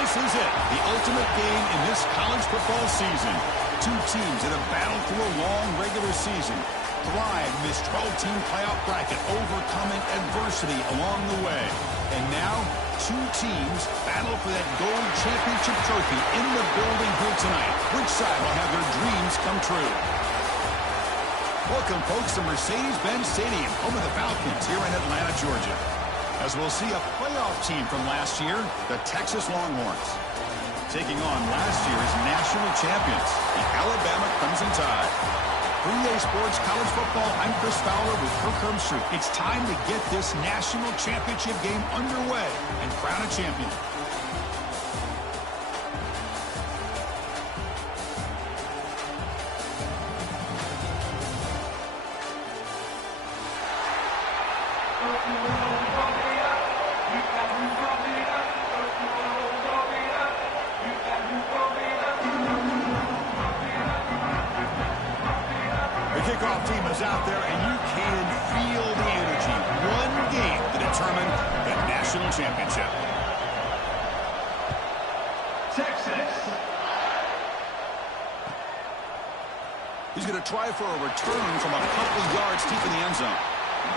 This is it, the ultimate game in this college football season. Two teams that have battled through a long regular season, thrive in this 12-team playoff bracket, overcoming adversity along the way. And now, two teams battle for that gold championship trophy in the building here tonight. Which side will have their dreams come true? Welcome, folks, to Mercedes-Benz Stadium, home of the Falcons here in Atlanta, Georgia. As we'll see a playoff team from last year, the Texas Longhorns, taking on last year's national champions, the Alabama Crimson Tide. For EA Sports College Football, I'm Chris Fowler with Kirk Herbstreit. It's time to get this national championship game underway and crown a champion. Kickoff team is out there, and you can feel the energy. One game to determine the national championship. Texas. He's going to try for a return from a couple yards deep in the end zone.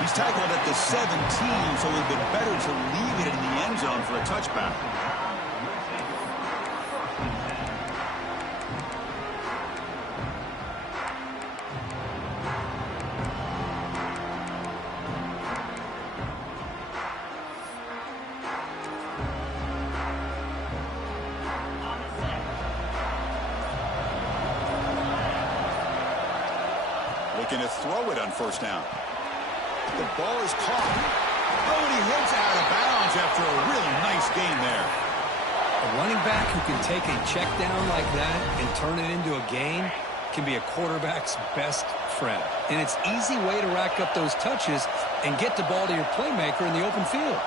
He's tackled at the 17, so it would have been better to leave it in the end zone for a touchback. Looking to throw it on first down. The ball is caught. Oh, and he hits out of bounds after a really nice gain there. A running back who can take a check down like that and turn it into a gain can be a quarterback's best friend. And it's an easy way to rack up those touches and get the ball to your playmaker in the open field.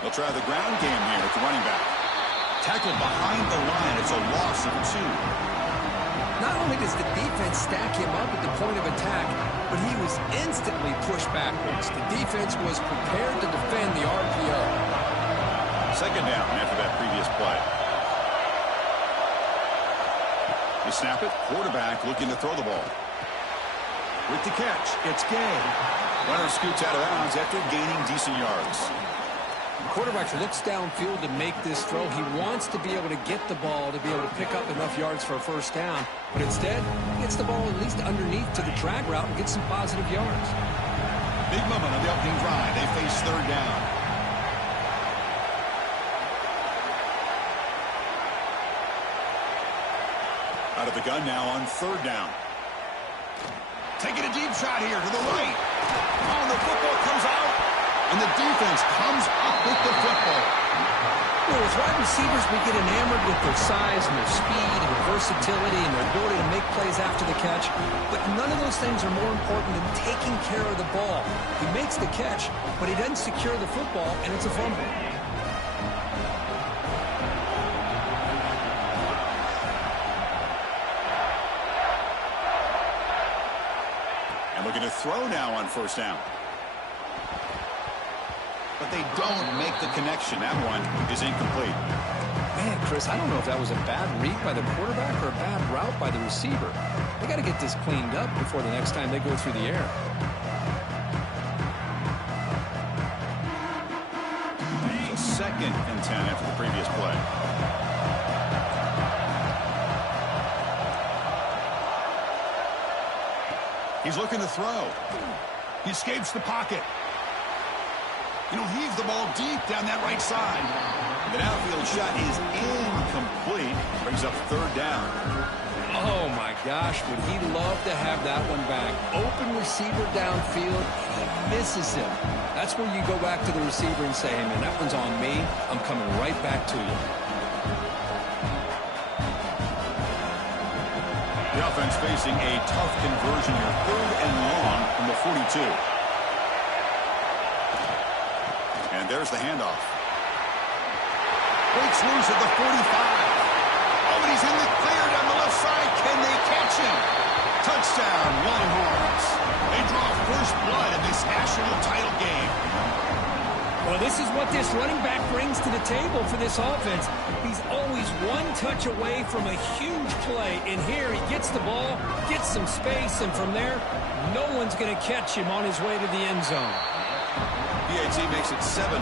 They'll try the ground game here with the running back. Tackled behind the line. It's a loss of 2. Not only does the defense stack him up at the point of attack, but he was instantly pushed backwards. The defense was prepared to defend the RPO. Second down after that previous play. They snap it. Quarterback looking to throw the ball. With the catch, it's Gay. Runner scoots out of bounds after gaining decent yards. The quarterback looks downfield to make this throw. He wants to be able to get the ball to be able to pick up enough yards for a first down. But instead, he gets the ball at least underneath to the drag route and gets some positive yards. Big moment on the opening drive. They face third down. Out of the gun now on third down. Taking a deep shot here to the right. Oh, the football comes out. And the defense comes up with the football. Well, with wide receivers, we get enamored with their size and their speed and their versatility and their ability to make plays after the catch. But none of those things are more important than taking care of the ball. He makes the catch, but he doesn't secure the football, and it's a fumble. And looking to throw now on first down. But they don't make the connection. That one is incomplete. Man, Chris, I don't know if that was a bad read by the quarterback or a bad route by the receiver. They got to get this cleaned up before the next time they go through the air. So 2nd and 10 after the previous play. He's looking to throw. He escapes the pocket. You know, heaves the ball deep down that right side. The downfield shot is incomplete. Brings up third down. Oh, my gosh, would he love to have that one back. Open receiver downfield, he misses him. That's where you go back to the receiver and say, hey, man, that one's on me. I'm coming right back to you. The offense facing a tough conversion here. 3rd and long from the 42. And there's the handoff. Breaks loose at the 45. Oh, but he's in the clear down the left side. Can they catch him? Touchdown, Longhorns. They draw first blood in this national title game. Well, this is what this running back brings to the table for this offense. He's always one touch away from a huge play. And here he gets the ball, gets some space, and from there, no one's going to catch him on his way to the end zone. PAT makes it 7-0.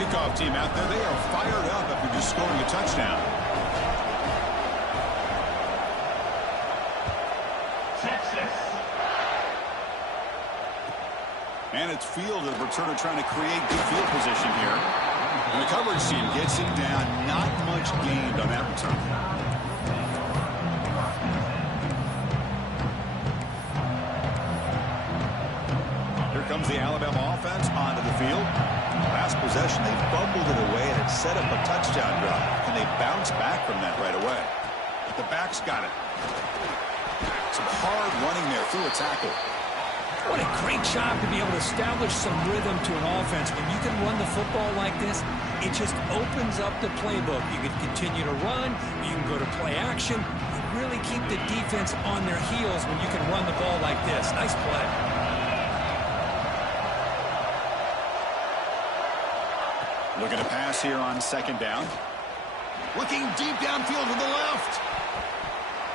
Kickoff team out there. They are fired up after just scoring a touchdown. And it's Field, the returner, trying to create good field position here. And the coverage team gets him down. Not much gained on that return. Here comes the Alabama offense onto the field. Last possession, they fumbled it away, and it set up a touchdown drive. And they bounce back from that right away. The backs got it. Some hard running there through a tackle. What a great job to be able to establish some rhythm to an offense. When you can run the football like this, it just opens up the playbook. You can continue to run. You can go to play action. You really keep the defense on their heels when you can run the ball like this. Nice play. Looking to pass here on second down. Looking deep downfield to the left.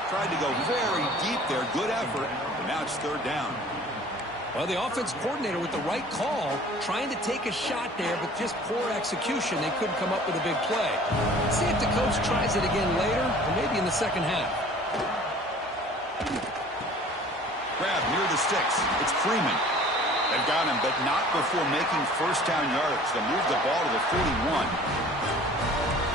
Tried to go very deep there. Good effort. But now it's third down. Well, the offense coordinator with the right call, trying to take a shot there, but just poor execution. They couldn't come up with a big play. Let's see if the coach tries it again later, or maybe in the second half. Grab near the sticks. It's Freeman. They've got him, but not before making first down yardage. They move the ball to the 41.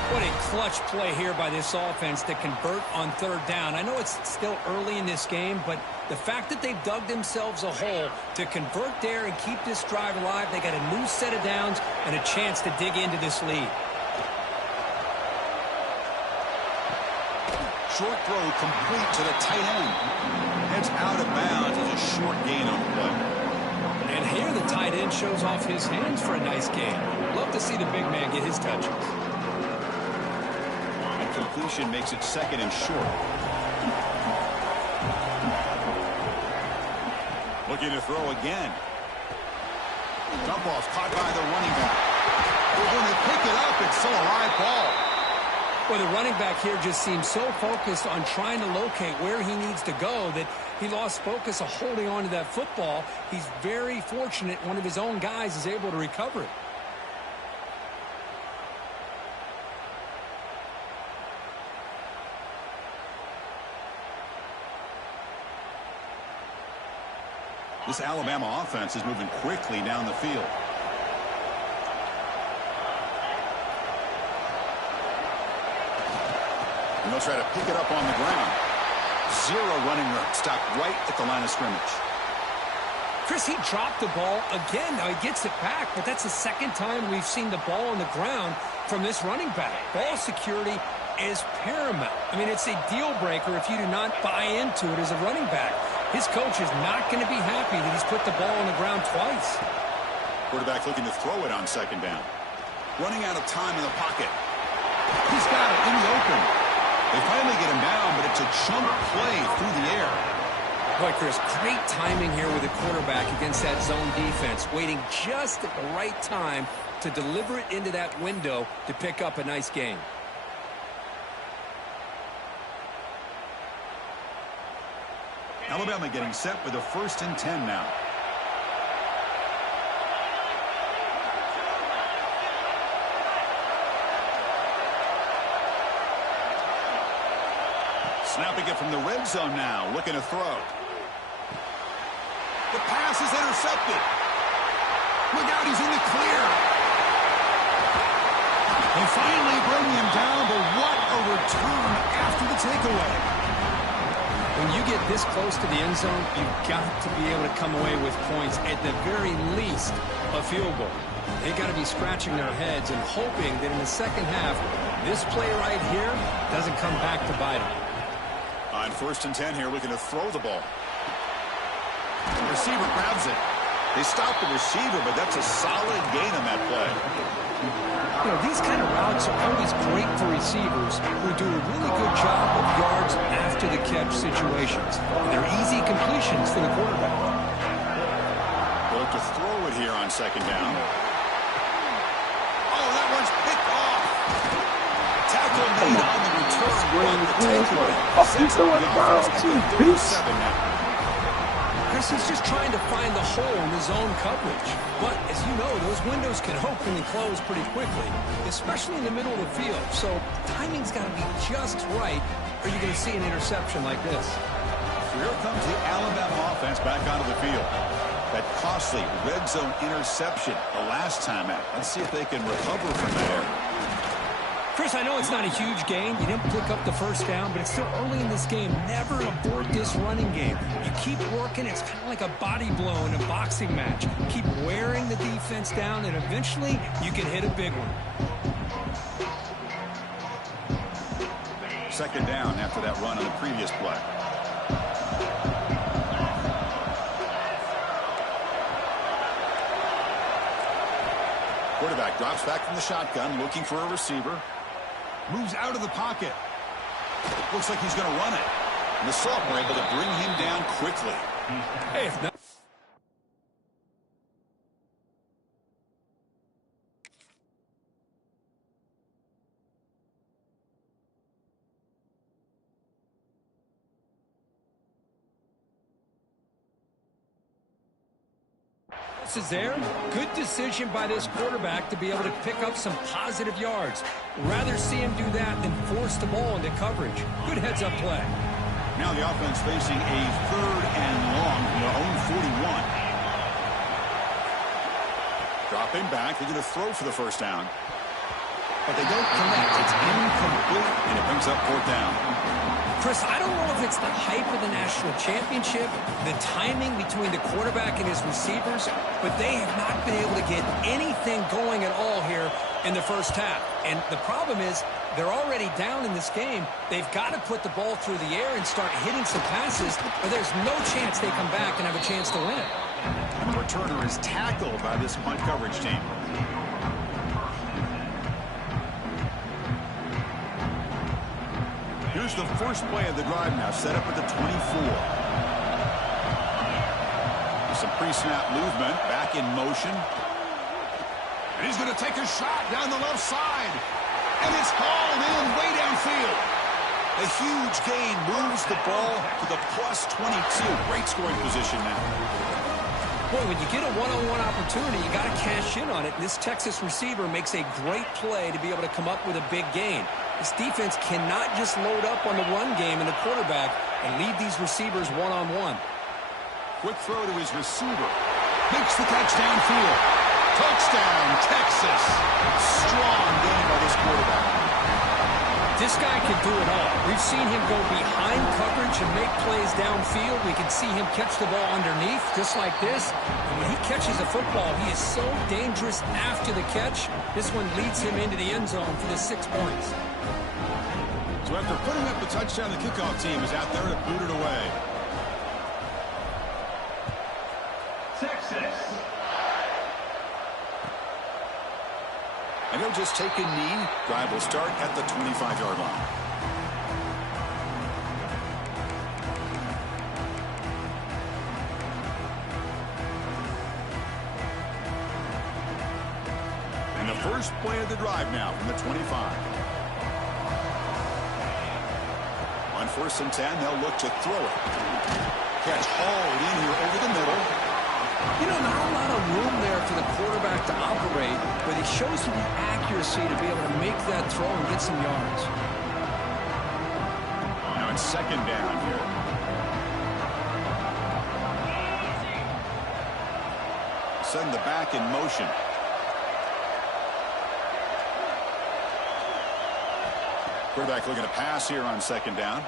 What a clutch play here by this offense to convert on third down. I know it's still early in this game, but the fact that they've dug themselves a hole to convert there and keep this drive alive, they got a new set of downs and a chance to dig into this lead. Short throw complete to the tight end. Heads out of bounds as a short gain on the play. And here the tight end shows off his hands for a nice gain. Love to see the big man get his touches. Completion makes it second and short. Looking to throw again. Dump off caught by the running back. When they pick it up, it's still a live ball. Well, the running back here just seems so focused on trying to locate where he needs to go that he lost focus of holding on to that football. He's very fortunate one of his own guys is able to recover it. This Alabama offense is moving quickly down the field. And they'll try to pick it up on the ground. Zero running room. Stopped right at the line of scrimmage. Chris, he dropped the ball again. Now he gets it back, but that's the second time we've seen the ball on the ground from this running back. Ball security is paramount. I mean, it's a deal breaker if you do not buy into it as a running back. His coach is not going to be happy that he's put the ball on the ground twice. Quarterback looking to throw it on second down. Running out of time in the pocket. He's got it in the open. They finally get him down, but it's a chunk play through the air. Boy, Chris, great timing here with the quarterback against that zone defense, waiting just at the right time to deliver it into that window to pick up a nice gain. Alabama getting set with a 1st and 10 now. Snapping it from the red zone now, looking to throw. The pass is intercepted. Look out, he's in the clear. They finally bring him down, but what a return after the takeaway. When you get this close to the end zone, you've got to be able to come away with points, at the very least, a field goal. They've got to be scratching their heads and hoping that in the second half, this play right here doesn't come back to bite them. On 1st and 10 here, looking to throw the ball. The receiver grabs it. They stop the receiver, but that's a solid gain on that play. You know, these kind of routes are always great for receivers who do a really good job of yards after the catch catch situations. And they're easy completions for the quarterback. They'll look to throw it here on second down. Oh, that one's picked off. Tackle made on the return. Chris is just trying to find the hole in his own coverage. But, as you know, those windows can open and close pretty quickly, especially in the middle of the field. So, timing's got to be just right, or you're going to see an interception like this. So here comes the Alabama offense back onto the field. That costly red zone interception the last time out. Let's see if they can recover from that error. Chris, I know it's not a huge gain. You didn't pick up the first down, but it's still early in this game. Never abort this running game. You keep working. It's kind of like a body blow in a boxing match. Keep wearing the defense down, and eventually you can hit a big one. Second down after that run on the previous play. Quarterback drops back from the shotgun, looking for a receiver. Moves out of the pocket. Looks like he's going to run it. And the sophomore able to bring him down quickly. Hey, if not... is there. Good decision by this quarterback to be able to pick up some positive yards. Rather see him do that than force the ball into coverage. Good heads-up play. Now the offense facing a 3rd and long from their own 41. Dropping back. They're going to throw for the first down. But they don't connect. It's incomplete, and it brings up 4th down. Chris, I don't know if it's the hype of the national championship, the timing between the quarterback and his receivers, but they have not been able to get anything going at all here in the first half. And the problem is they're already down in this game. They've got to put the ball through the air and start hitting some passes, or there's no chance they come back and have a chance to win. And the returner is tackled by this punt coverage team. Here's the first play of the drive now, set up at the 24. Some pre-snap movement, back in motion. And he's going to take a shot down the left side. And it's hauled in way downfield. A huge gain moves the ball to the +22. Great scoring position now. Boy, when you get a one-on-one opportunity, you got to cash in on it. And this Texas receiver makes a great play to be able to come up with a big gain. This defense cannot just load up on the run game and the quarterback and leave these receivers one-on-one. Quick throw to his receiver. Makes the catch downfield. Touchdown, Texas. Strong game by this quarterback. This guy can do it all. We've seen him go behind coverage and make plays downfield. We can see him catch the ball underneath, just like this. And when he catches a football, he is so dangerous after the catch. This one leads him into the end zone for the 6 points. So after putting up the touchdown, the kickoff team is out there to boot it away. Texas. And he'll just take a knee. Drive will start at the 25-yard line. And the first play of the drive now from the 25. On 1st and 10, they'll look to throw it. Catch hauled in here over the middle. You know, not a lot of room there for the quarterback to operate, but he shows him the accuracy to be able to make that throw and get some yards. Now it's 2nd down here. Send the back in motion. Quarterback looking to pass here on 2nd down.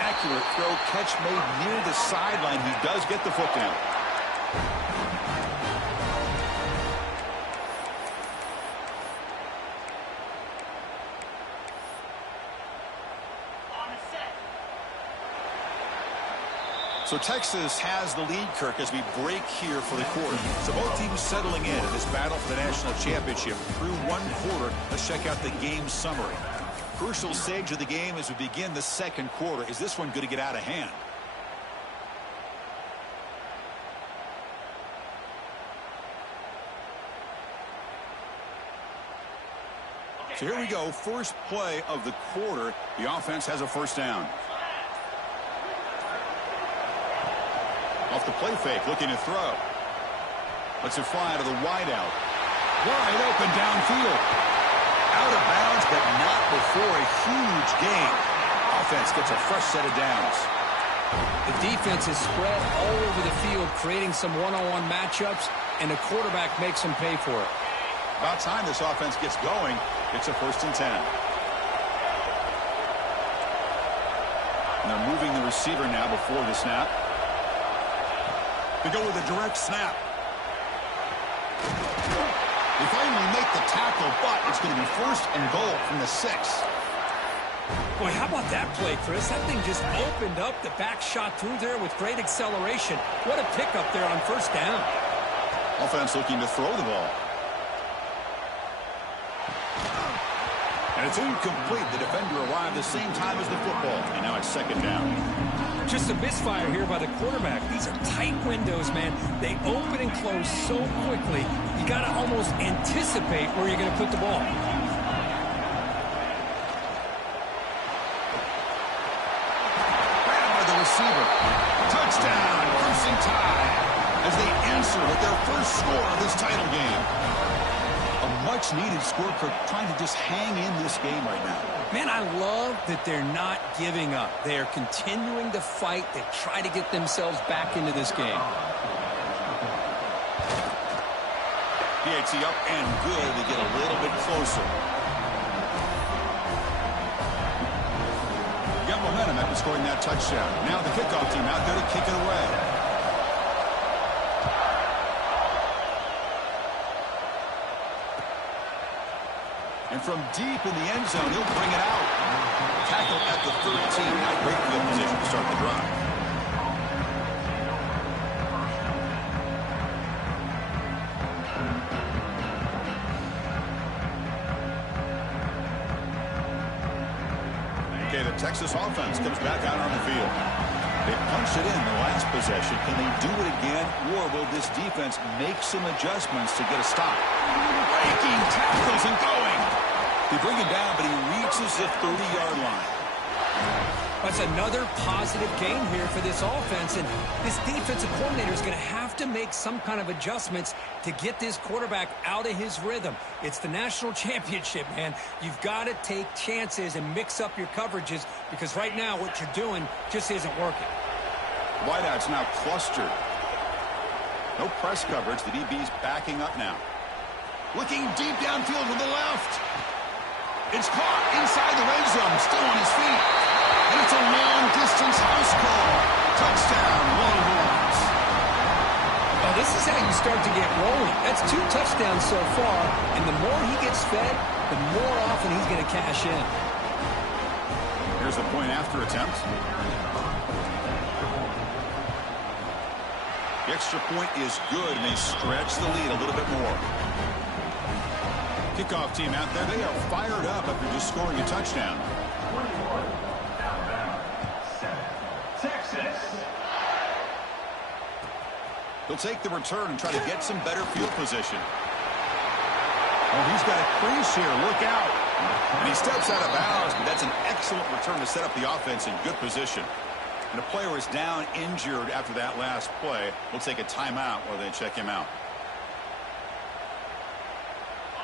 Accurate throw, catch made near the sideline. He does get the foot down. So Texas has the lead, Kirk, as we break here for the quarter. So both teams settling in this battle for the national championship through 1 quarter. Let's check out the game summary. crucial stage of the game as we begin the second quarter. Is this one going to get out of hand? So here we go, first play of the quarter. The offense has a first down. Off the play fake, looking to throw. Lets it fly to the wideout. Wide open downfield. Out of bounds, but not before a huge gain. Offense gets a fresh set of downs. The defense is spread all over the field, creating some one-on-one matchups, and the quarterback makes them pay for it. About time this offense gets going. It's a 1st and 10. And they're moving the receiver now before the snap. They go with a direct snap. They finally make the tackle, but it's going to be 1st and goal from the 6. Boy, how about that play, Chris? That thing just opened up. The back shot through there with great acceleration. What a pickup there on 1st down. Offense looking to throw the ball. And it's incomplete. The defender arrived the same time as the football. And now it's 2nd down. Just a misfire here by the quarterback. These are tight windows, man. They open and close so quickly. You got to almost anticipate where you're going to put the ball. Grabbed by the receiver. Touchdown, Crimson Tide, as they answer with their first score of this title game. A much-needed score for trying to just hang in this game right now. Man, I love that they're not giving up. They are continuing to fight. They try to get themselves back into this game. PAT up and good. They get a little bit closer. Got momentum after scoring that touchdown. Now the kickoff team out there to kick it away. And from deep in the end zone, he'll bring it out. Tackle at the 13. Now great field position to start the drive. Okay, the Texas offense comes back out on the field. They punched it in the last possession. Can they do it again, or will this defense make some adjustments to get a stop? Breaking tackles and going. They bring him down, but he reaches the 30-yard line. That's another positive gain here for this offense, and this defensive coordinator is going to have to make some kind of adjustments to get this quarterback out of his rhythm. It's the national championship, man. You've got to take chances and mix up your coverages, because right now what you're doing just isn't working. Wideout's now clustered. No press coverage. The DB's backing up now. Looking deep downfield with the left. It's caught inside the red zone, still on his feet. And it's a long-distance house call. Touchdown, Longhorns. Well, this is how you start to get rolling. That's 2 touchdowns so far, and the more he gets fed, the more often he's going to cash in. Here's the point after attempt. The extra point is good, and they stretch the lead a little bit more. Kickoff team out there, they are fired up after just scoring a touchdown. 7, Texas. He'll take the return and try to get some better field position. Oh, he's got a crease here. Look out. And he steps out of bounds, but that's an excellent return to set up the offense in good position. And a player is down injured after that last play. We'll take a timeout while they check him out.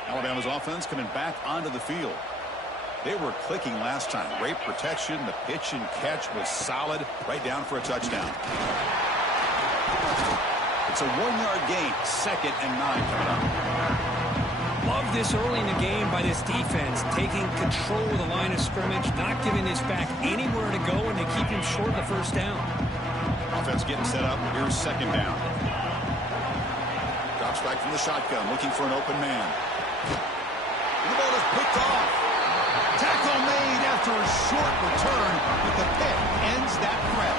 Alabama's offense coming back onto the field. They were clicking last time. Great protection. The pitch and catch was solid. Right down for a touchdown. It's a 1-yard gain. 2nd and 9 coming up. Love this early in the game by this defense, taking control of the line of scrimmage, not giving this back anywhere to go, and they keep him short of the 1st down. Offense getting set up. Here's 2nd down. Drops back from the shotgun, looking for an open man. And the ball is picked off. Tackle made after a short return, but the pick ends that threat.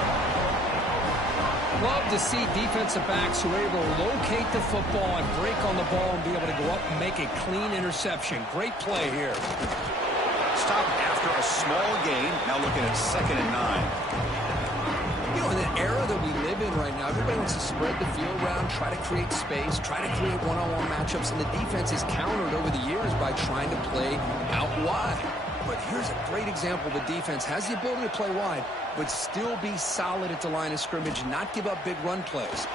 Love to see defensive backs who are able to locate the football and break on the ball and be able to go up and make a clean interception. Great play here. stop after a small gain. Now looking at 2nd and 9. You know, in the era that we live in right now, everybody wants to spread the field around, try to create space, try to create one-on-one matchups, and the defense is countered over the years by trying to play out wide. But here's a great example. The defense has the ability to play wide, but still be solid at the line of scrimmage and not give up big run plays.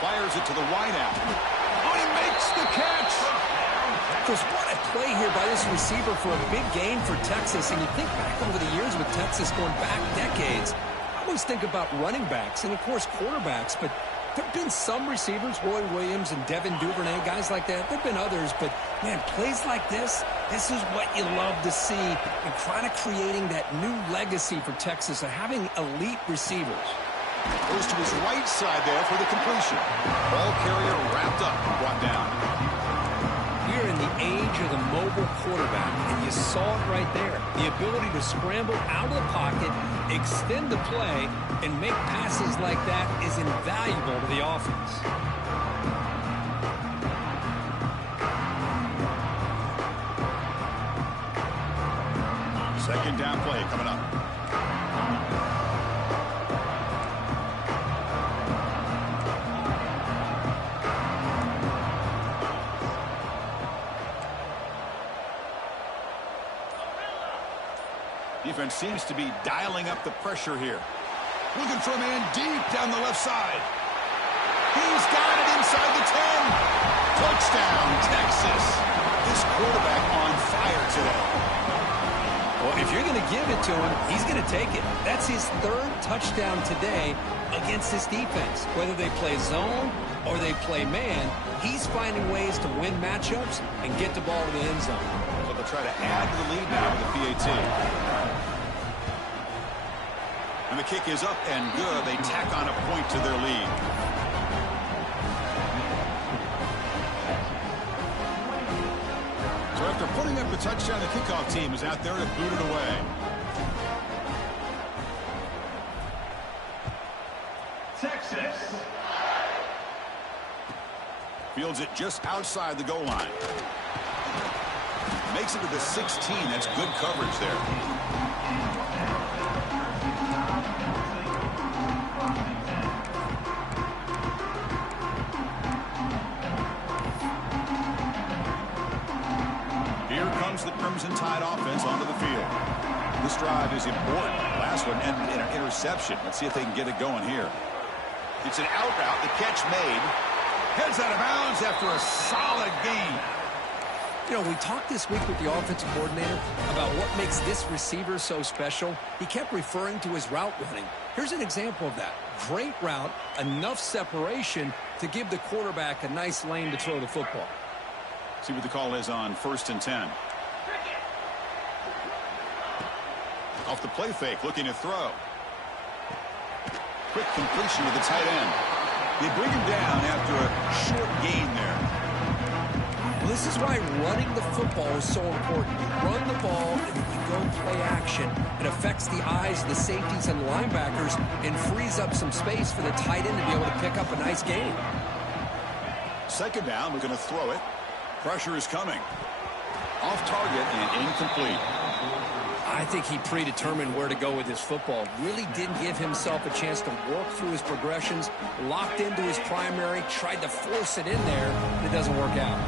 Fires it to the wide out. Oh, he makes the catch! Chris, what a play here by this receiver for a big gain for Texas. And you think back over the years with Texas going back decades, I always think about running backs and, of course, quarterbacks, but there have been some receivers, Roy Williams and Devin Duvernay, guys like that. There have been others, but, man, plays like this is what you love to see and kind of creating that new legacy for Texas of having elite receivers. Goes to his right side there for the completion. Ball carrier wrapped up and brought down. We're in the age of the mobile quarterback, and you saw it right there. The ability to scramble out of the pocket, extend the play, and make passes like that is invaluable to the offense. 2nd down play coming up. Defense seems to be dialing up the pressure here. Looking for a man deep down the left side. He's got it inside the 10. Touchdown, Texas. This quarterback on fire today. Well, if you're going to give it to him, he's going to take it. That's his 3rd touchdown today against this defense. Whether they play zone or they play man, he's finding ways to win matchups and get the ball to the end zone. So they'll try to add to the lead now with the PAT. And the kick is up and good. They tack on a point to their lead. So after putting up the touchdown, the kickoff team is out there to boot it away. Texas. Fields it just outside the goal line. Makes it to the 16. That's good coverage there. The Crimson Tide offense onto the field. This drive is important. Last one ended in an interception. Let's see if they can get it going here. It's an out route. The catch made. Heads out of bounds after a solid gain. You know, we talked this week with the offensive coordinator about what makes this receiver so special. He kept referring to his route running. Here's an example of that. Great route, enough separation to give the quarterback a nice lane to throw the football. See what the call is on 1st and 10. Off the play fake, looking to throw. Quick completion to the tight end. They bring him down after a short gain there. Well, this is why running the football is so important. You run the ball and you go play action. It affects the eyes of the safeties and linebackers and frees up some space for the tight end to be able to pick up a nice gain. 2nd down, we're going to throw it. Pressure is coming. Off target and incomplete. I think he predetermined where to go with his football. Really didn't give himself a chance to work through his progressions, locked into his primary, tried to force it in there, and it doesn't work out.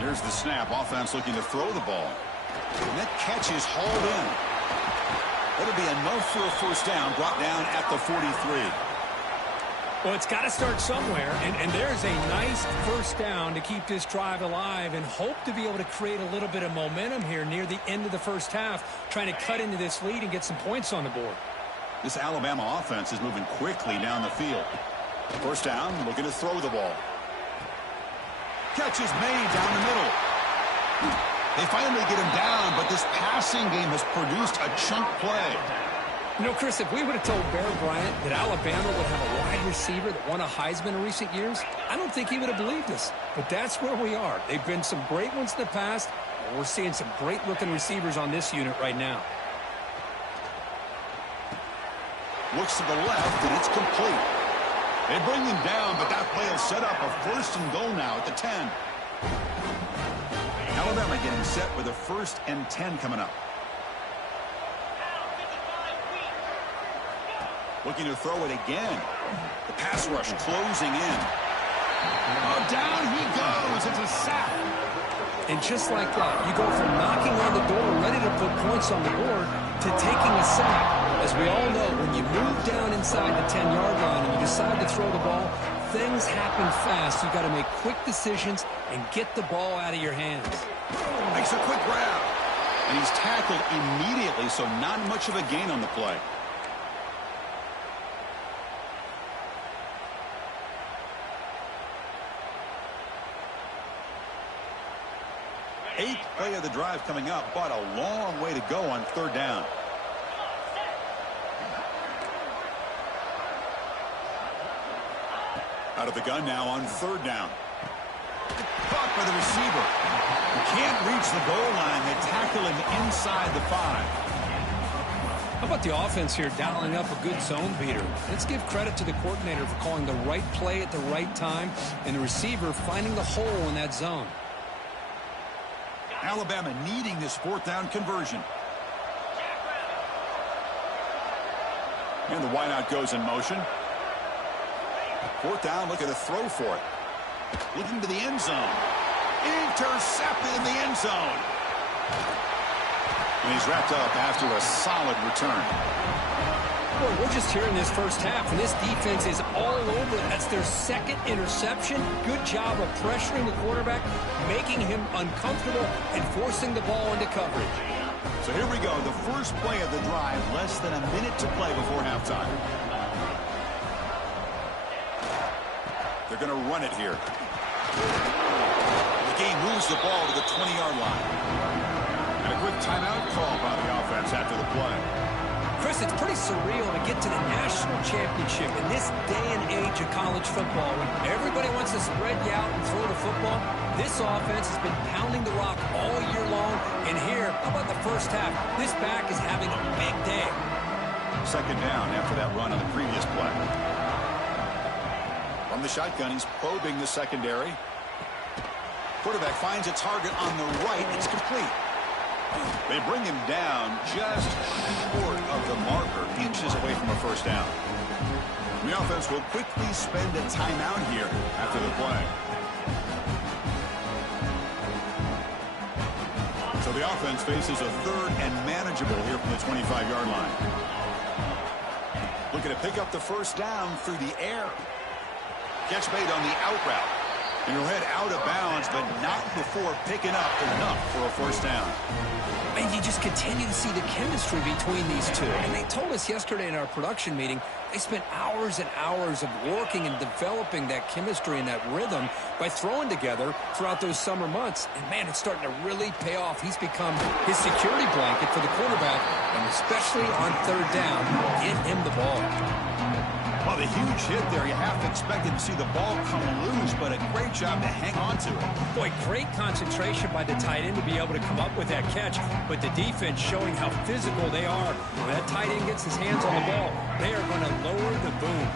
Here's the snap. Offense looking to throw the ball. And that catch is hauled in. That'll be enough for a 1st down, brought down at the 43. Well, it's got to start somewhere, and there's a nice 1st down to keep this drive alive and hope to be able to create a little bit of momentum here near the end of the 1st half, trying to cut into this lead and get some points on the board. This Alabama offense is moving quickly down the field. 1st down, looking to throw the ball. Catch is made down the middle. They finally get him down, but this passing game has produced a chunk play. You know, Chris, if we would have told Bear Bryant that Alabama would have a wide receiver that won a Heisman in recent years, I don't think he would have believed us. But that's where we are. They've been some great ones in the past, and we're seeing some great-looking receivers on this unit right now. Looks to the left, and it's complete. They bring him down, but that play will set up a 1st and goal now at the 10. Alabama getting set with a 1st and 10 coming up. Looking to throw it again. The pass rush closing in. Oh, down he goes. It's a sack. And just like that, you go from knocking on the door, ready to put points on the board, to taking a sack. As we all know, when you move down inside the 10-yard line and you decide to throw the ball, things happen fast. You've got to make quick decisions and get the ball out of your hands. Makes a quick grab. And he's tackled immediately, so not much of a gain on the play. Eighth play of the drive coming up, but a long way to go on 3rd down. Out of the gun now on 3rd down. Caught by the receiver. Can't reach the goal line. They tackle him inside the 5. How about the offense here dialing up a good zone beater? Let's give credit to the coordinator for calling the right play at the right time and the receiver finding the hole in that zone. Alabama needing this 4th down conversion. And the wideout goes in motion. 4th down, look at the throw for it. Looking to the end zone. Intercepted in the end zone. And he's wrapped up after a solid return. Boy, we're just here in this first half, and this defense is all over. That's their 2nd interception. Good job of pressuring the quarterback, making him uncomfortable, and forcing the ball into coverage. So here we go, the first play of the drive, less than a minute to play before halftime. They're going to run it here. The game moves the ball to the 20-yard line. And a quick timeout call by the offense after the play. Chris, it's pretty surreal to get to the national championship in this day and age of college football when everybody wants to spread you out and throw the football. This offense has been pounding the rock all year long. And here, how about the first half? This back is having a big day. 2nd down after that run on the previous play. From the shotgun, he's probing the secondary. Quarterback finds a target on the right. It's complete. They bring him down just short of the marker, inches away from a 1st down. The offense will quickly spend a timeout here after the play. So the offense faces a 3rd and manageable here from the 25-yard line. Looking to pick up the 1st down through the air. Catch made on the out route. And he'll head out of bounds, but not before picking up enough for a 1st down. And you just continue to see the chemistry between these two. And they told us yesterday in our production meeting, they spent hours and hours of working and developing that chemistry and that rhythm by throwing together throughout those summer months. And, man, it's starting to really pay off. He's become his security blanket for the quarterback, and especially on 3rd down, get him the ball. Well, the huge hit there, you have to expect him to see the ball come loose, but a great job to hang on to it. Boy, great concentration by the tight end to be able to come up with that catch, but the defense showing how physical they are. When that tight end gets his hands on the ball, they are going to lower the boom.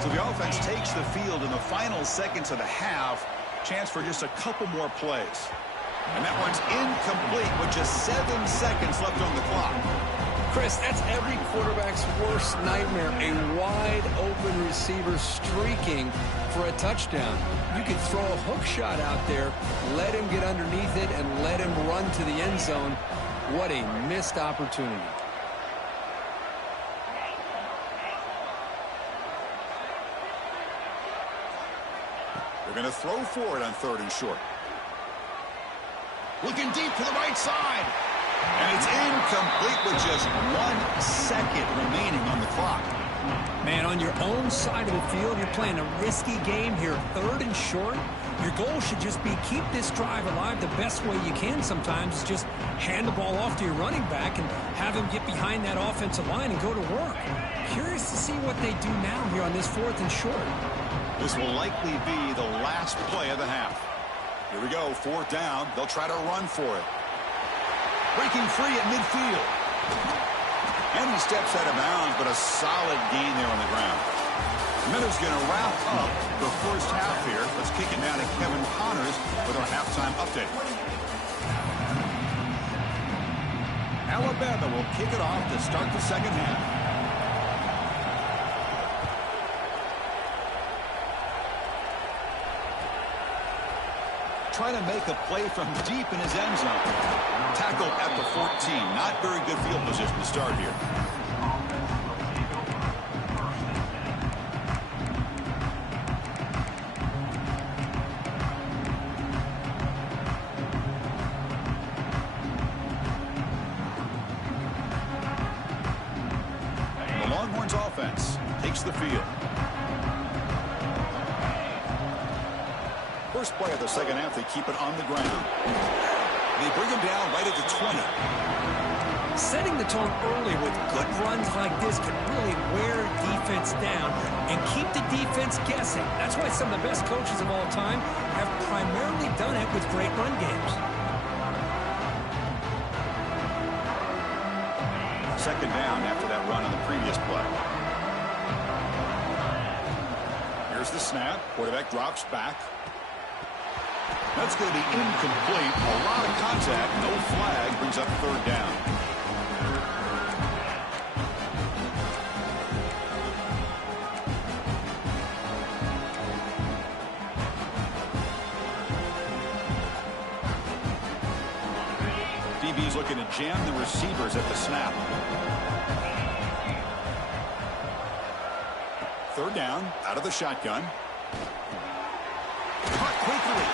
So the offense takes the field in the final seconds of the half. Chance for just a couple more plays. And that one's incomplete with just 7 seconds left on the clock. Chris, that's every quarterback's worst nightmare, a wide-open receiver streaking for a touchdown. You could throw a hook shot out there, let him get underneath it, and let him run to the end zone. What a missed opportunity. They're going to throw for it on 3rd and short. Looking deep to the right side. And it's incomplete with just 1 second remaining on the clock. Man, on your own side of the field, you're playing a risky game here. 3rd and short. Your goal should just be keep this drive alive the best way you can sometimes. Is just hand the ball off to your running back and have him get behind that offensive line and go to work. Curious to see what they do now here on this 4th and short. This will likely be the last play of the half. Here we go, 4th down. They'll try to run for it. Breaking free at midfield. And he steps out of bounds, but a solid gain there on the ground. Meadows going to wrap up the first half here. Let's kick it down to Kevin Connors with our halftime update. Alabama will kick it off to start the second half. Trying to make a play from deep in his end zone. Tackled at the 14. Not very good field position to start here. The Longhorns offense takes the field. First play of the second half, they keep it on the ground. They bring him down right at the 20. Setting the tone early with good runs like this can really wear defense down and keep the defense guessing. That's why some of the best coaches of all time have primarily done it with great run games. Second down after that run on the previous play. Here's the snap. Quarterback drops back. That's going to be incomplete. A lot of contact. No flag. Brings up third down. DB's looking to jam the receivers at the snap. Third down. Out of the shotgun. Cut quickly.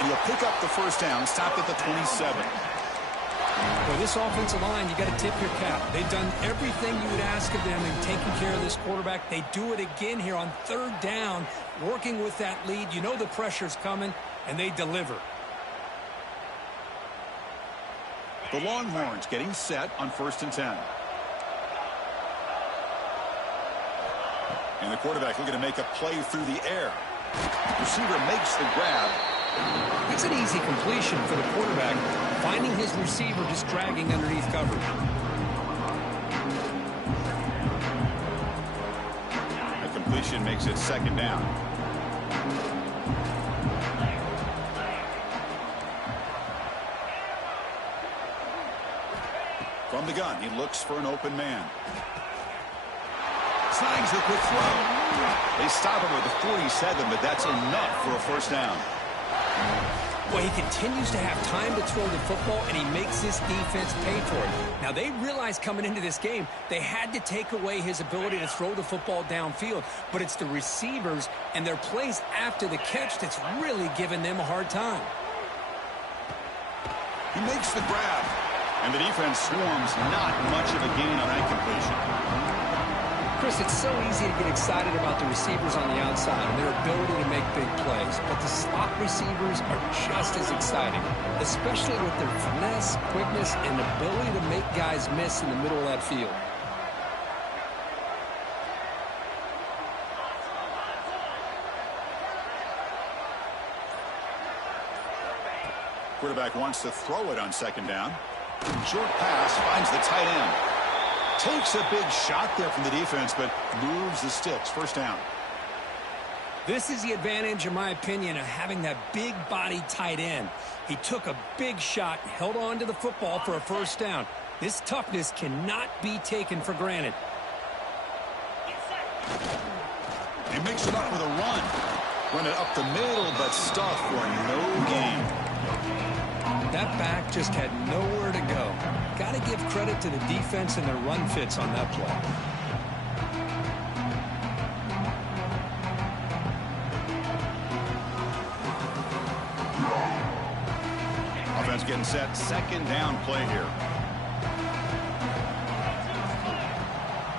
And he'll pick up the first down, stopped at the 27. Well, this offensive line, you got to tip your cap. They've done everything you would ask of them in taking care of this quarterback. They do it again here on third down, working with that lead. You know the pressure's coming, and they deliver. The Longhorns getting set on 1st and 10. And the quarterback looking to make a play through the air. Receiver makes the grab. It's an easy completion for the quarterback, finding his receiver just dragging underneath coverage. A completion makes it second down. From the gun, he looks for an open man. Snags the quick throw. They stop him at the 47, but that's enough for a first down. Well, he continues to have time to throw the football, and he makes this defense pay for it. Now, they realized coming into this game they had to take away his ability to throw the football downfield, but it's the receivers and their plays after the catch that's really giving them a hard time. He makes the grab, and the defense swarms. Not much of a gain on that completion. Chris, it's so easy to get excited about the receivers on the outside and their ability to make big plays, but the slot receivers are just as exciting, especially with their finesse, quickness, and ability to make guys miss in the middle of that field. Quarterback wants to throw it on second down. Short pass finds the tight end. Takes a big shot there from the defense, but moves the sticks. First down. This is the advantage, in my opinion, of having that big body tight end. He took a big shot, held on to the football for a first down. This toughness cannot be taken for granted. He makes it up with a run. Run it up the middle, but stuffed for no gain. That back just had nowhere to go. Got to give credit to the defense and their run fits on that play. Offense getting set. Second down play here.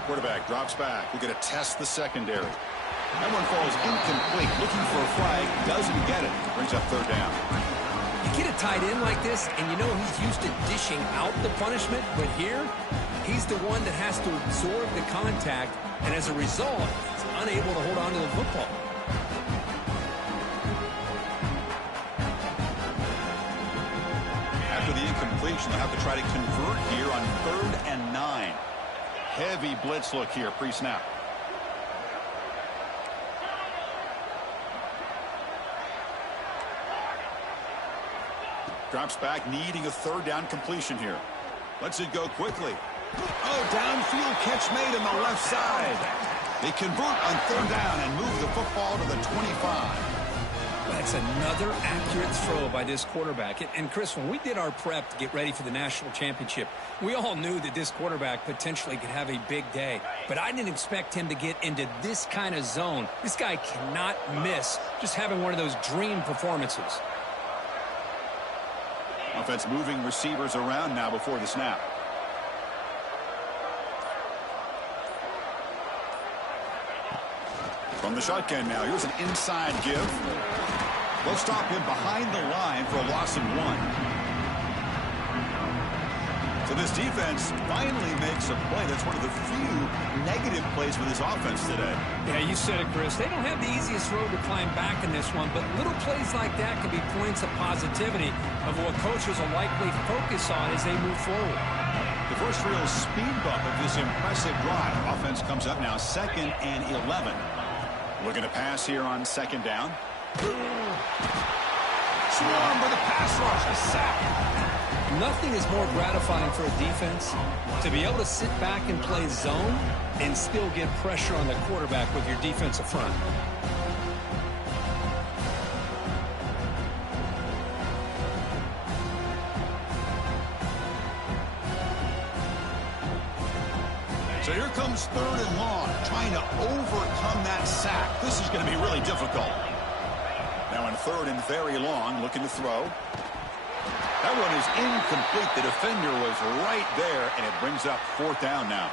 Quarterback drops back. We're going to test the secondary. That one falls incomplete. Looking for a flag. Doesn't get it. Brings up third down. You get a tight end like this, and you know he's used to dishing out the punishment, but here, he's the one that has to absorb the contact, and as a result, he's unable to hold on to the football. After the incompletion, they'll have to try to convert here on 3rd and 9. Heavy blitz look here, pre-snap. Drops back, needing a third down completion here. Lets it go quickly. Oh, downfield catch made on the left side. They convert on third down and move the football to the 25. That's another accurate throw by this quarterback. And Chris, when we did our prep to get ready for the national championship, we all knew that this quarterback potentially could have a big day. But I didn't expect him to get into this kind of zone. This guy cannot miss just having one of those dream performances. Offense moving receivers around now before the snap. From the shotgun now, here's an inside give. They'll stop him behind the line for a loss of 1. So this defense finally makes a play. That's one of the few negative plays for this offense today. Yeah, you said it, Chris. They don't have the easiest road to climb back in this one, but little plays like that can be points of positivity of what coaches will likely focus on as they move forward. The first real speed bump of this impressive drive. Offense comes up now 2nd and 11. Looking to pass here on 2nd down. Swarm for the pass rush. A sack. Nothing is more gratifying for a defense to be able to sit back and play zone and still get pressure on the quarterback with your defensive front. So here comes 3rd and long, trying to overcome that sack. This is going to be really difficult. Now in 3rd and very long, looking to throw. That one is incomplete. The defender was right there, and it brings up 4th down now.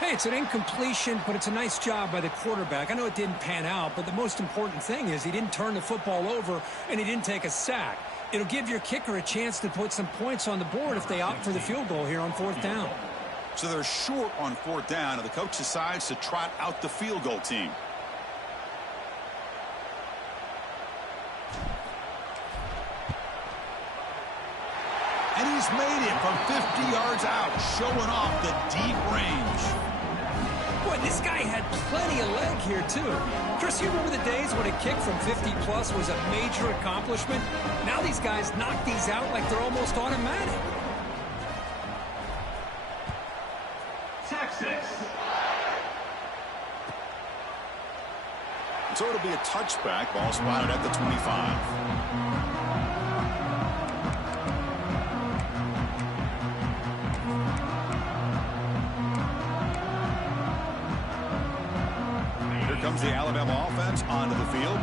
Hey, it's an incompletion, but it's a nice job by the quarterback. I know it didn't pan out, but the most important thing is he didn't turn the football over, and he didn't take a sack. It'll give your kicker a chance to put some points on the board if they opt for the field goal here on 4th down. So they're short on 4th down, and the coach decides to trot out the field goal team. And he's made it from 50 yards out, showing off the deep range. Boy, this guy had plenty of leg here, too. Chris, you remember the days when a kick from 50-plus was a major accomplishment? Now these guys knock these out like they're almost automatic. Texas. So it'll be a touchback. Ball spotted at the 25. Comes the Alabama offense onto the field.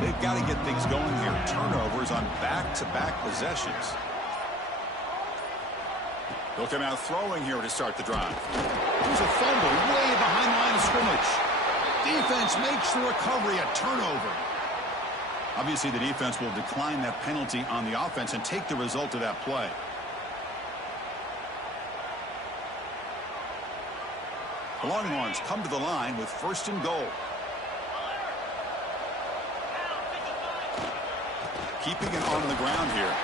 They've got to get things going here. Turnovers on back-to-back possessions. They'll come out throwing here to start the drive. There's a fumble way behind the line of scrimmage. Defense makes the recovery, a turnover. Obviously, the defense will decline that penalty on the offense and take the result of that play. The Longhorns come to the line with 1st and goal. Keeping it on the ground here.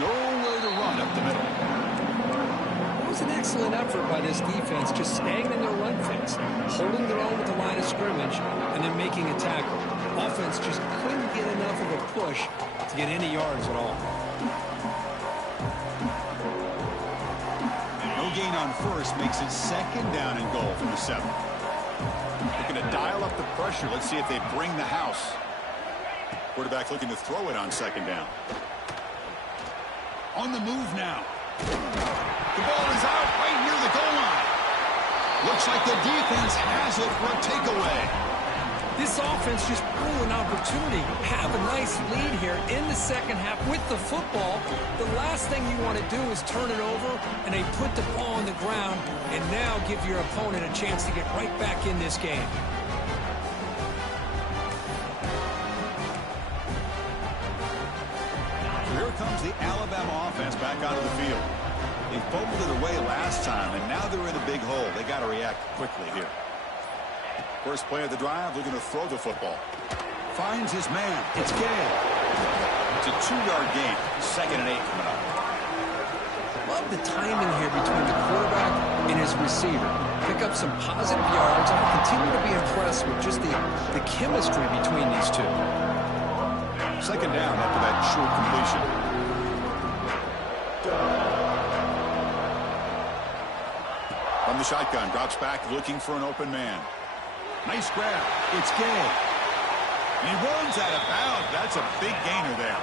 Nowhere to run up the middle. It was an excellent effort by this defense, just staying in their run fence, holding their own with the line of scrimmage, and then making a tackle. Offense just couldn't get enough of a push to get any yards at all. Gain on 1st makes it 2nd down and goal from the 7. Looking to dial up the pressure. Let's see if they bring the house. Quarterback looking to throw it on 2nd down. On the move now. The ball is out right near the goal line. Looks like the defense has it for a takeaway. This offense just blew an opportunity. Have a nice lead here in the 2nd half with the football. The last thing you want to do is turn it over, and they put the ball on the ground and now give your opponent a chance to get right back in this game. So here comes the Alabama offense back onto the field. They fumbled it away last time, and now they're in a big hole. They got to react quickly here. First play of the drive, looking to throw the football. Finds his man. It's Gay. It's a 2-yard gain. 2nd and 8 coming up. Love the timing here between the quarterback and his receiver. Pick up some positive yards, and I continue to be impressed with just the chemistry between these two. 2nd down after that short completion. From the shotgun, drops back, looking for an open man. Nice grab. It's Gay. And he runs out of bounds. That's a big gainer there.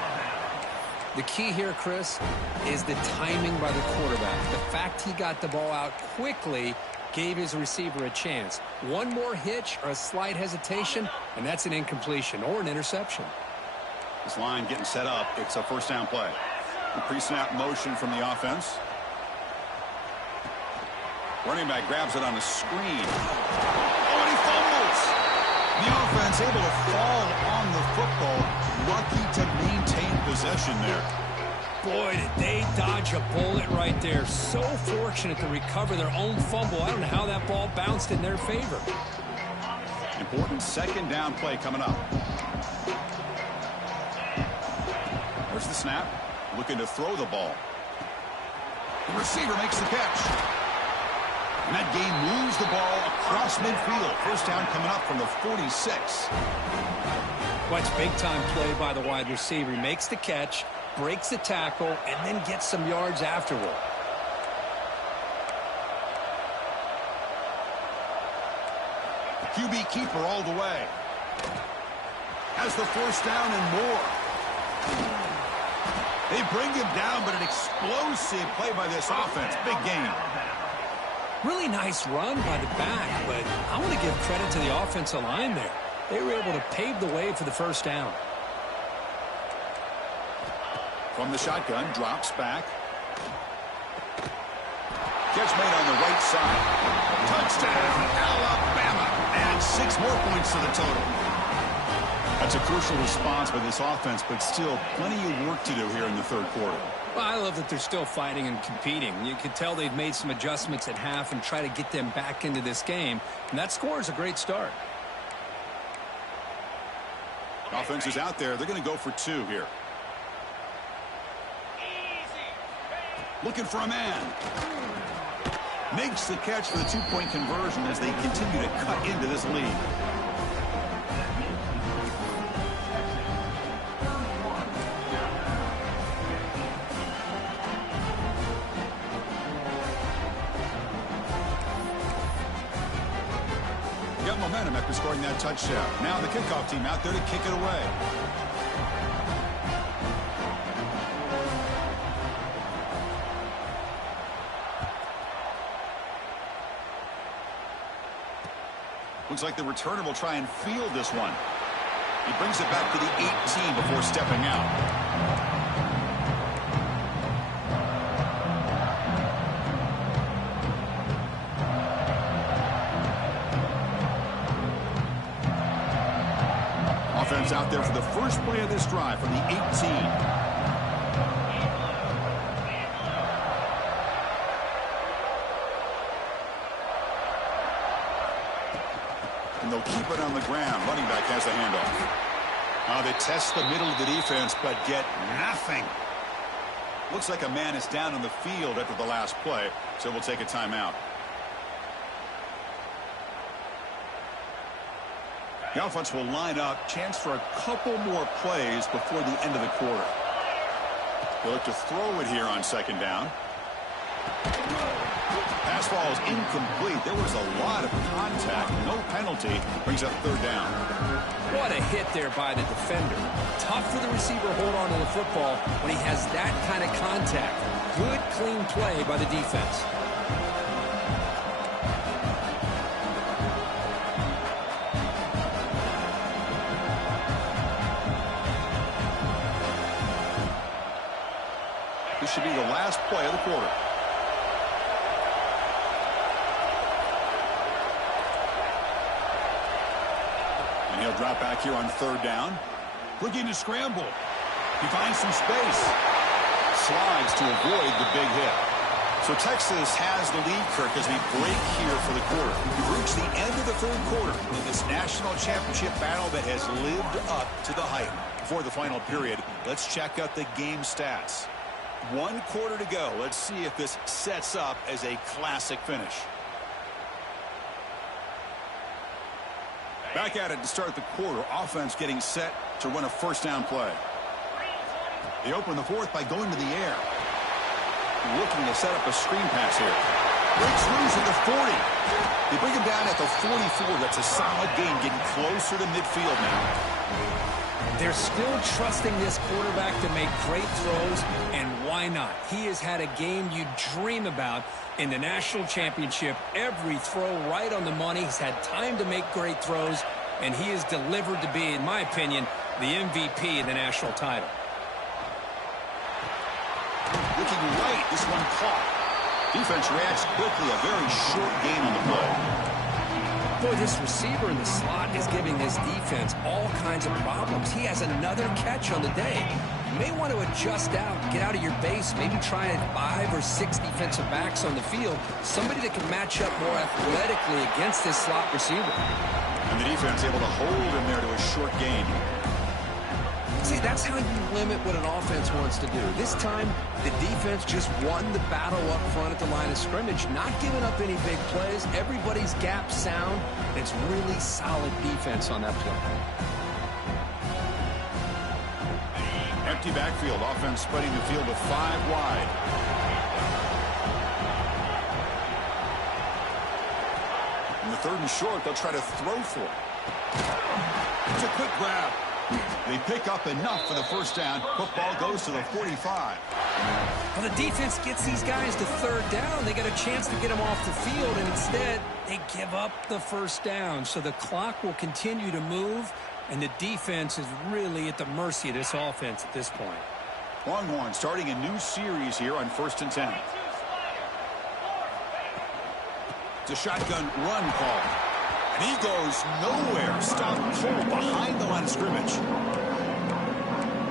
The key here, Chris, is the timing by the quarterback. The fact he got the ball out quickly gave his receiver a chance. One more hitch or a slight hesitation, and that's an incompletion or an interception. This line getting set up. It's a first down play. The pre-snap motion from the offense. Running back grabs it on the screen. Oh, and he fumbles. The offense able to fall on the football. Lucky to maintain possession there. Boy, did they dodge a bullet right there. So fortunate to recover their own fumble. I don't know how that ball bounced in their favor. Important second down play coming up. There's the snap. Looking to throw the ball. The receiver makes the catch. And that game moves the ball across midfield. First down coming up from the 46. Watch big-time play by the wide receiver. He makes the catch, breaks the tackle, and then gets some yards afterward. QB keeper all the way. Has the first down and more. They bring him down, but an explosive play by this offense. Big game. Really nice run by the back, but I want to give credit to the offensive line there. They were able to pave the way for the first down. From the shotgun, drops back. Catch made on the right side. Touchdown, Alabama. And 6 more points to the total. That's a crucial response by this offense, but still plenty of work to do here in the third quarter. Well, I love that they're still fighting and competing. You can tell they've made some adjustments at half and try to get them back into this game. And that score is a great start. Offense is out there. They're going to go for 2 here. Looking for a man. Makes the catch for the 2-point conversion as they continue to cut into this lead. Got momentum after scoring that touchdown. Now the kickoff team out there to kick it away. Looks like the returner will try and field this one. He brings it back to the 18 before stepping out. Offense out there for the first play of this drive from the 18. And they'll keep it on the ground. Running back has the handoff. They test the middle of the defense, but get nothing. Looks like a man is down on the field after the last play, so we'll take a timeout. The offense will line up. Chance for a couple more plays before the end of the quarter. They'll look to throw it here on second down. Pass ball is incomplete. There was a lot of contact. No penalty. Brings up third down. What a hit there by the defender. Tough for the receiver to hold on to the football when he has that kind of contact. Good, clean play by the defense. This should be the last play of the quarter. And he'll drop back here on third down. Looking to scramble. He finds some space. Slides to avoid the big hit. So Texas has the lead, Kirk, as we break here for the quarter. We've reached the end of the third quarter in this national championship battle that has lived up to the hype. Before the final period, let's check out the game stats. 1 quarter to go. Let's see if this sets up as a classic finish. Back at it to start the quarter. Offense getting set to run a first down play. They open the fourth by going to the air. Looking to set up a screen pass here. Breaks loose at the 40. They bring him down at the 44. That's a solid gain, getting closer to midfield now. They're still trusting this quarterback to make great throws, and why not? He has had a game you dream about in the national championship. Every throw right on the money. He's had time to make great throws, and he has delivered to be, in my opinion, the MVP of the national title. Looking right, this one caught. Defense reacts quickly, a very short gain on the play. Boy, this receiver in the slot is giving this defense all kinds of problems. He has another catch on the day. You may want to adjust out, get out of your base, maybe try 5 or 6 defensive backs on the field, somebody that can match up more athletically against this slot receiver. And the defense able to hold him there to a short gain. See, that's how you limit what an offense wants to do. This time, the defense just won the battle up front at the line of scrimmage, not giving up any big plays. Everybody's gap sound. It's really solid defense on that play. Empty backfield. Offense spreading the field to 5 wide. In the 3rd and short, they'll try to throw for it. It's a quick grab. They pick up enough for the first down. Football goes to the 45. Well, the defense gets these guys to 3rd down. They got a chance to get them off the field, and instead they give up the first down. So the clock will continue to move, and the defense is really at the mercy of this offense at this point. Longhorns starting a new series here on 1st and 10. It's a shotgun run call. And he goes nowhere. Stop pull behind the line of scrimmage.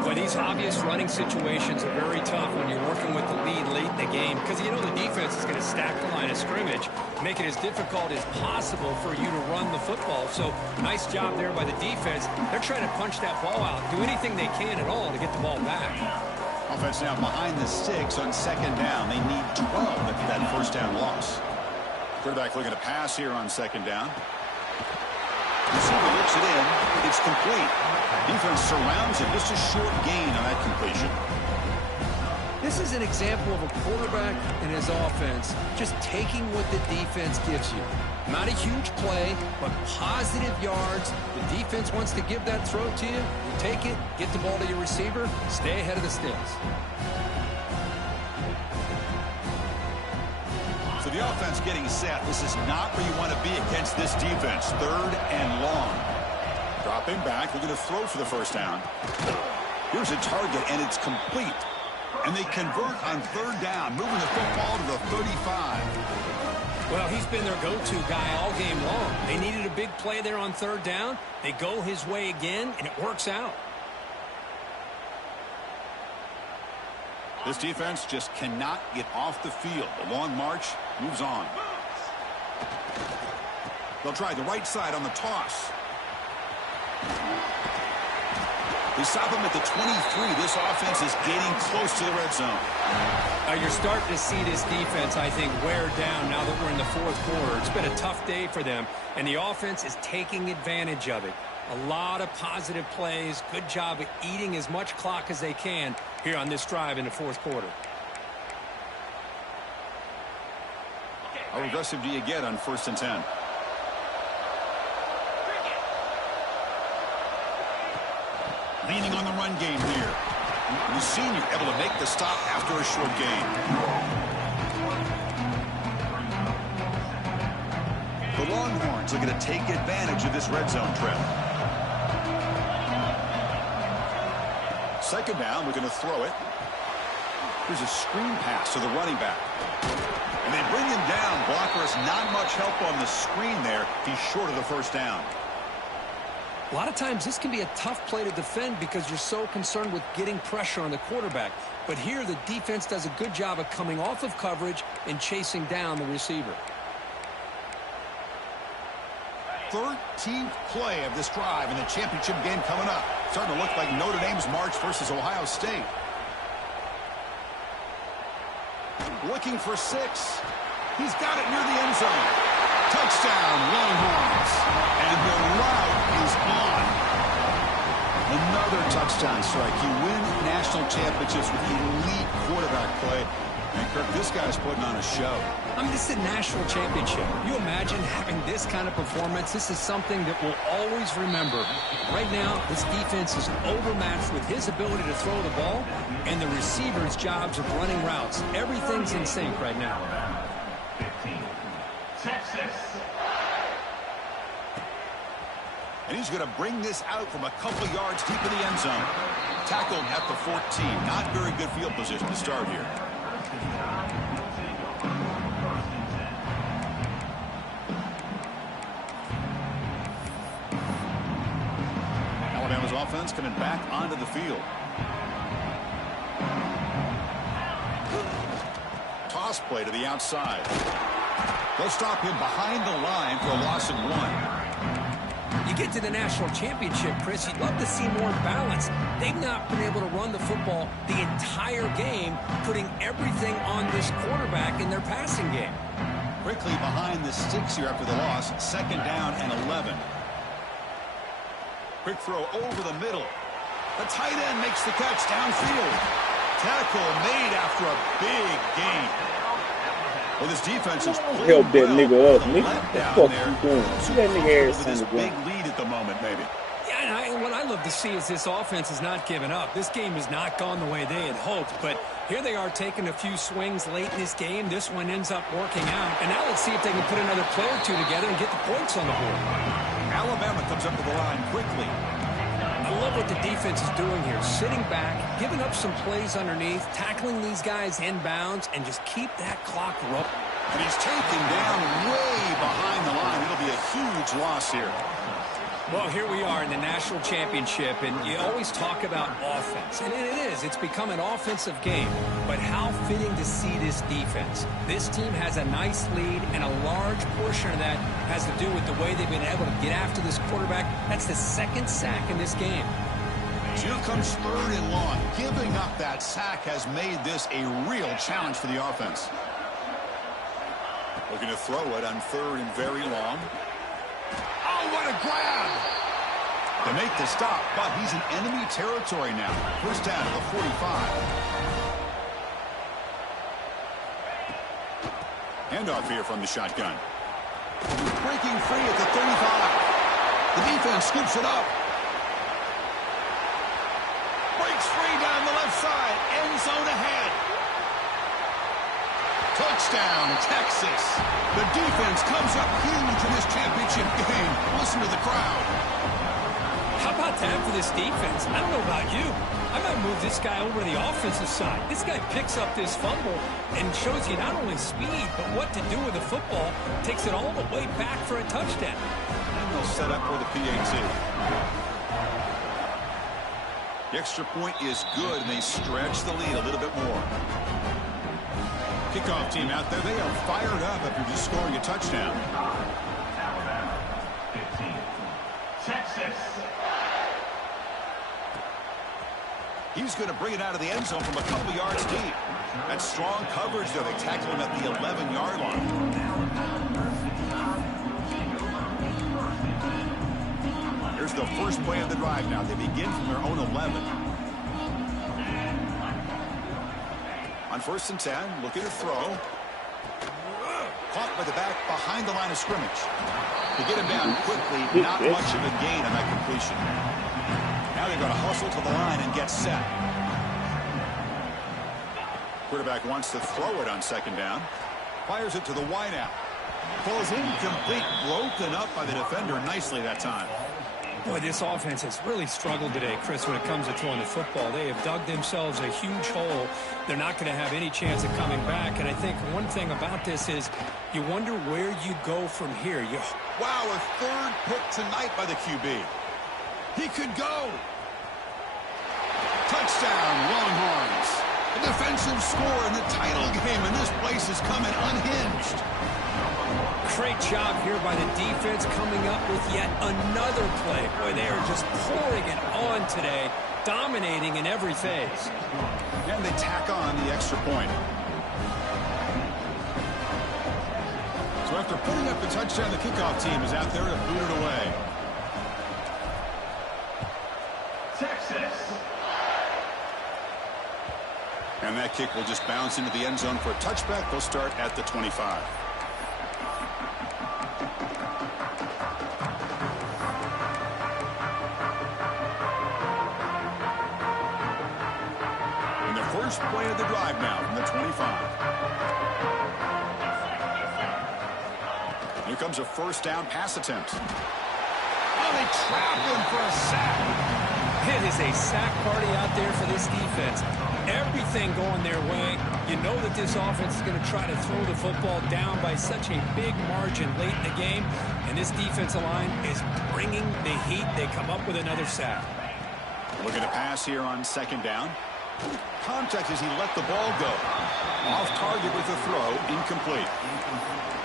But these obvious running situations are very tough when you're working with the lead late in the game, because you know the defense is going to stack the line of scrimmage, make it as difficult as possible for you to run the football. So nice job there by the defense. They're trying to punch that ball out, do anything they can at all to get the ball back. Offense now behind the sticks on 2nd down. They need 12 after that first down loss. Quarterback looking to pass here on 2nd down. Receiver looks it in. It's complete. Defense surrounds it. Just a short gain on that completion. This is an example of a quarterback and his offense just taking what the defense gives you. Not a huge play, but positive yards. The defense wants to give that throw to you. You take it, get the ball to your receiver, stay ahead of the sticks. So the offense getting set. This is not where you want to be against this defense. 3rd and long. Dropping back. Looking to throw for the first down. Here's a target, and it's complete. And they convert on 3rd down, moving the football to the 35. Well, he's been their go-to guy all game long. They needed a big play there on 3rd down. They go his way again, and it works out. This defense just cannot get off the field. The long march moves on. They'll try the right side on the toss. They stop him at the 23. This offense is getting close to the red zone. You're starting to see this defense, I think, wear down now that we're in the 4th quarter. It's been a tough day for them, and the offense is taking advantage of it. A lot of positive plays. Good job of eating as much clock as they can here on this drive in the 4th quarter. How aggressive do you get on 1st and 10? Leaning on the run game here. The senior able to make the stop after a short gain. The Longhorns looking to take advantage of this red zone trap. 2nd down, looking to throw it. Here's a screen pass to the running back. And they bring him down. Blocker has not much help on the screen there. He's short of the first down. A lot of times this can be a tough play to defend because you're so concerned with getting pressure on the quarterback. But here the defense does a good job of coming off of coverage and chasing down the receiver. 13th play of this drive in the championship game coming up. Starting to look like Notre Dame's March versus Ohio State. Looking for 6. He's got it near the end zone. Touchdown, Longhorns. And the route is on. Another touchdown strike. You win national championships with elite quarterback play. And Kirk, this guy's putting on a show. I mean, this is a national championship. You imagine having this kind of performance? This is something that we'll always remember. Right now, this defense is overmatched with his ability to throw the ball and the receivers' jobs of running routes. Everything's in sync right now. 15. Texas. And he's going to bring this out from a couple yards deep in the end zone. Tackled at the 14. Not very good field position to start here. Alabama's offense coming back onto the field. Toss play to the outside. They'll stop him behind the line for a loss of 1. You get to the national championship, Chris, you'd love to see more balance. They've not been able to run the football the entire game, putting everything on this quarterback in their passing game. Quickly behind the sticks here after the loss. 2nd down and 11. Quick throw over the middle. The tight end makes the catch downfield. Tackle made after a big gain. Well, this defense is help that nigga up, nigga. What the fuck there. you doing? See that nigga ass on This the big ground. lead at the moment, maybe. Yeah, and what I love to see is this offense has not given up. This game has not gone the way they had hoped, but here they are taking a few swings late in this game. This one ends up working out, and now let's see if they can put another play or two together and get the points on the board. Alabama comes up to the line quickly. I love what the defense is doing here. Sitting back, giving up some plays underneath, tackling these guys inbounds, and just keep that clock rolling. And he's taken down way behind the line. It'll be a huge loss here. Well, here we are in the national championship, and you always talk about offense. And it is. It's become an offensive game. But how fitting to see this defense. This team has a nice lead, and a large portion of that has to do with the way they've been able to get after this quarterback. That's the 2nd sack in this game. Here comes 3rd and long. Giving up that sack has made this a real challenge for the offense. Looking to throw it on 3rd and very long. Oh, what a grab! They make the stop, but he's in enemy territory now. 1st down at the 45. Handoff here from the shotgun. Breaking free at the 35. The defense scoops it up. Breaks free down the left side. End zone ahead. Touchdown, Texas. The defense comes up huge in this championship game. Listen to the crowd. How about that for this defense? I don't know about you. I might move this guy over to the offensive side. This guy picks up this fumble and shows you not only speed, but what to do with the football. Takes it all the way back for a touchdown. And they'll set up for the PAT. The extra point is good, and they stretch the lead a little bit more. Kickoff team out there. They are fired up after just scoring a touchdown. Alabama. 15. Texas. He's going to bring it out of the end zone from a couple yards deep. That's strong coverage there. They tackle him at the 11-yard line. Here's the first play of the drive now. They begin from their own 11. On 1st and 10, looking to throw. Caught by the back behind the line of scrimmage. To get him down quickly, not much of a gain on that completion. Now they're going to hustle to the line and get set. Quarterback wants to throw it on 2nd down. Fires it to the wideout. Falls incomplete, broken up by the defender nicely that time. Boy, this offense has really struggled today, Chris, when it comes to throwing the football. They have dug themselves a huge hole. They're not going to have any chance of coming back. And I think one thing about this is you wonder where you go from here. Wow, a 3rd pick tonight by the QB. He could go. Touchdown, Longhorns. A defensive score in the title game, and this place is coming unhinged. Great job here by the defense coming up with yet another play. Boy, they are just pouring it on today, dominating in every phase. And they tack on the extra point. So after putting up the touchdown, the kickoff team is out there to boot it away. And And that kick will just bounce into the end zone for a touchback. They'll start at the 25. And the first play of the drive now from the 25. Here comes a first down pass attempt. Oh, they trapped him for a sack. It is a sack party out there for this defense. Everything going their way. You know that this offense is going to try to throw the football down by such a big margin late in the game. And this defensive line is bringing the heat. They come up with another sack. Looking to pass here on second down. Contact as he let the ball go. Off target with the throw. Incomplete.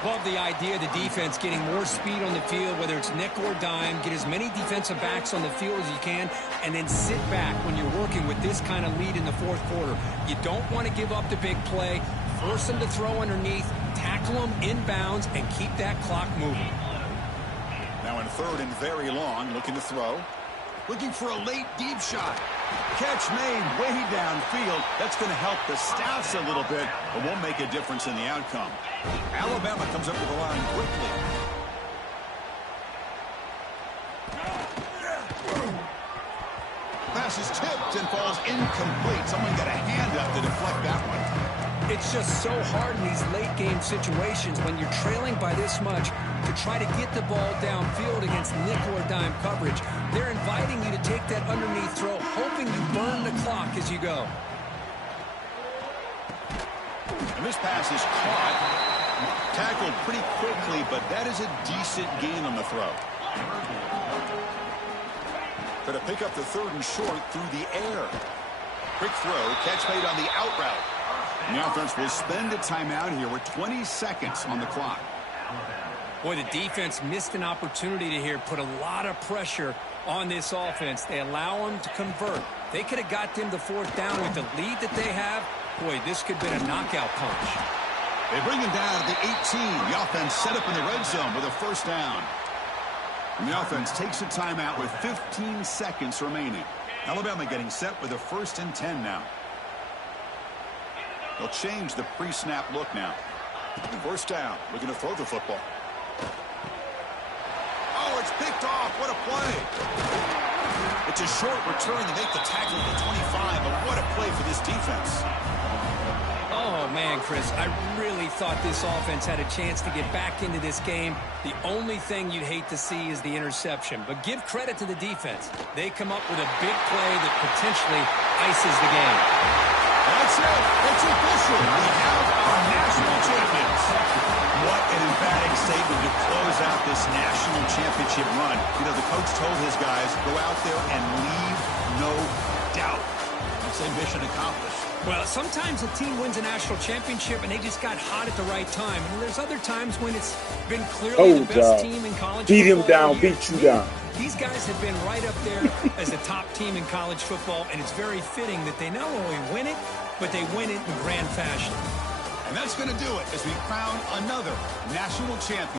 Love the idea of the defense getting more speed on the field, whether it's nickel or dime. Get as many defensive backs on the field as you can, and then sit back when you're working with this kind of lead in the fourth quarter. You don't want to give up the big play. Force them to throw underneath, tackle them inbounds, and keep that clock moving. Now in third and very long, looking to throw. Looking for a late deep shot. Catch made way downfield. That's going to help the Staffs a little bit, but won't make a difference in the outcome. Alabama comes up with the line quickly. Pass is tipped and falls incomplete. Someone got a hand up to deflect that one. It's just so hard in these late-game situations when you're trailing by this much to try to get the ball downfield against nickel or dime coverage. They're inviting you to take that underneath throw, hoping you burn the clock as you go. And this pass is caught. Tackled pretty quickly, but that is a decent gain on the throw. Going to pick up the third and short through the air. Quick throw, catch made on the out route. The offense will spend a timeout here with 20 seconds on the clock. Boy, the defense missed an opportunity to here put a lot of pressure on this offense. They allow them to convert. They could have got them to fourth down with the lead that they have. Boy, this could have been a knockout punch. They bring him down at the 18. The offense set up in the red zone with a first down. And the offense takes a timeout with 15 seconds remaining. Alabama getting set with a 1st and 10 now. They'll change the pre-snap look now. First down, looking to throw the football. Oh, it's picked off. What a play. It's a short return to make the tackle at the 25, but what a play for this defense. Oh, man, Chris, I really thought this offense had a chance to get back into this game. The only thing you'd hate to see is the interception. But give credit to the defense. They come up with a big play that potentially ices the game. That's it. It's official. We have our national champions. What an emphatic statement to close out this national championship run. You know, the coach told his guys, go out there and leave no doubt. I'd say mission accomplished. Well, sometimes a team wins a national championship and they just got hot at the right time. And there's other times when it's been clearly the best team in college football. Beat him down, beat you down. These guys have been right up there as a top team in college football, and it's very fitting that they not only win it, but they win it in grand fashion. And that's going to do it as we crown another national champion.